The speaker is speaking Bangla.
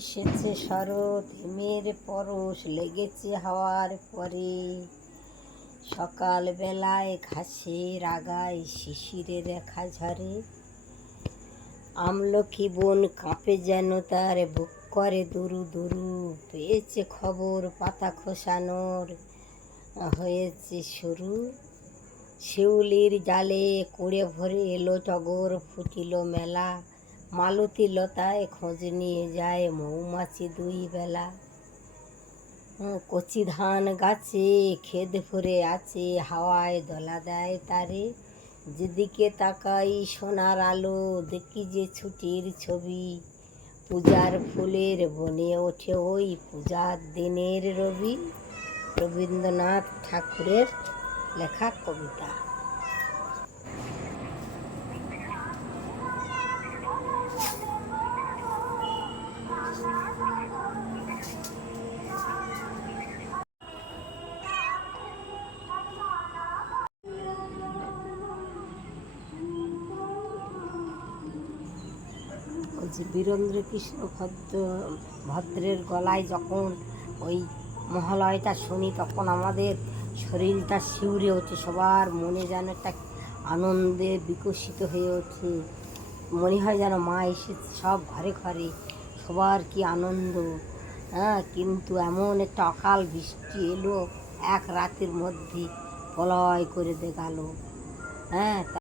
এসেছে শরৎ, হিমের পরশ লেগেছে হাওয়ার পরে। সকাল বেলায় ঘাসের আগায় শিশিরে রেখা ঝরে। আমলকি বন কাঁপে যেন তার বুক করে দুরু দুরু। পেয়েছে খবর পাতা খোসানোর হয়েছে শুরু। শিউলির জালে কুড়ে ভরে এলো টগর, ফুটিল মেলা। মালতী লতায় খোঁজ নিয়ে যায় মৌমাছি দুই বেলা। কচি ধান গাছে ক্ষেত ভরে আছে, হাওয়ায় দোলা দেয় তারে। যেদিকে তাকাই সোনার আলো, দেখি যে ছুটির ছবি। পূজার ফুলের বনে ওঠে ওই পূজার দিনের রবি। রবীন্দ্রনাথ ঠাকুরের লেখা কবিতা। বলছি বীরেন্দ্রকৃষ্ণ ভদ্রের গলায় যখন ওই মহালয়টা শুনি, তখন আমাদের শরীরটা শিউরে ওঠে, সবার মনে যেন একটা আনন্দে বিকশিত হয়ে ওঠে। মনে হয় যেন মা এসেছে সব ঘরে ঘরে, সবার কি আনন্দ। কিন্তু এমন একটা অকাল বৃষ্টি এলো এক রাতের মধ্যে, প্রলয় করে দিয়ে গেল।